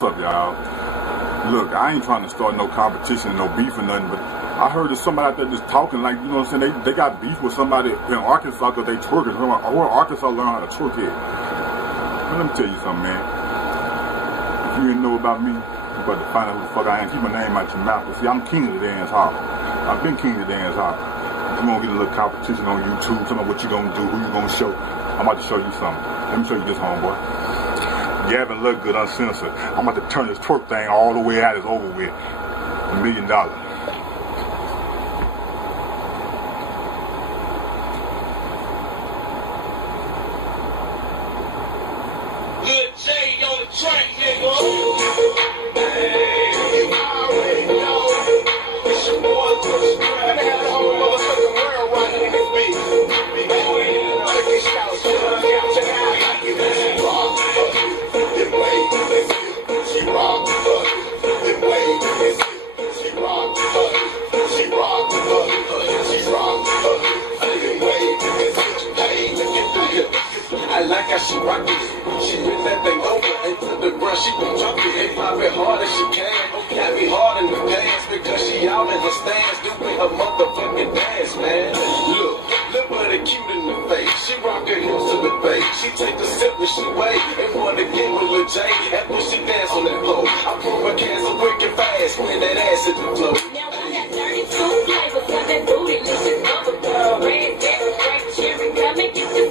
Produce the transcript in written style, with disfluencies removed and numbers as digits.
What's up, y'all? Look, I ain't trying to start no competition, no beef or nothing, but I heard there's somebody out there just talking like, you know what I'm saying, they got beef with somebody in Arkansas because they twerking. Where Arkansas learn how to twerk it. Let me tell you something, man. If you didn't know about me, you about to find out who the fuck I am. Keep my name out your mouth. But see, I'm king of the dance hall. I've been king of the dance hall. If you want to get a little competition on YouTube, tell me what you gonna do, who you gonna show. I'm about to show you something. Let me show you this, homeboy. You haven't looked good uncensored. I'm about to turn this twerk thing all the way out. It's over with. $1 million. Good J on the track, nigga. Hey, you already know. It's your boy, Chris. Let me have the whole motherfucking world running in this beat. Check this out, check out how you rock. Them waves, she rock. Them waves, she rock. She rock. She rock. Them waves, hey, look at that. I like how she rock it. She bring that thing over and to the ground, she gon' drop it. Ain't pop it hard as she can. Got me hard in the pants because she out in her stands doing her motherfucking dance, man. Look at her cute in the face. She rock her hips to the bass. She take the step when she wait and wanna get with Lil J. After she dance on that pole, I prove her cancer wicked fast when that ass hit the floor. Now I got 32 flavors, got that booty, listen, mother girl, red, cherry, come and get the